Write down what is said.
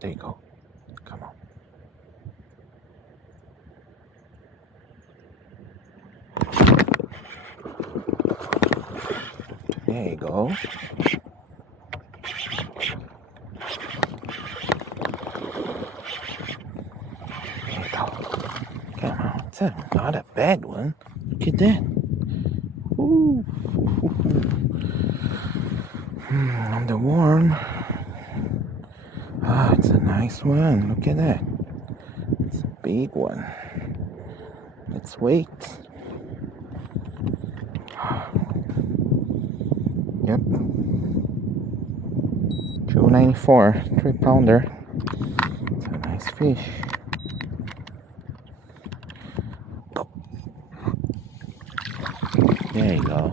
There you go. Come on. There you go. There you go. Come on. It's not a bad one. Look at that. Ooh. On the worm. Ah, it's a nice one. Look at that. It's a big one. Let's wait. Yep. 294, 3-pounder. It's a nice fish. There you go.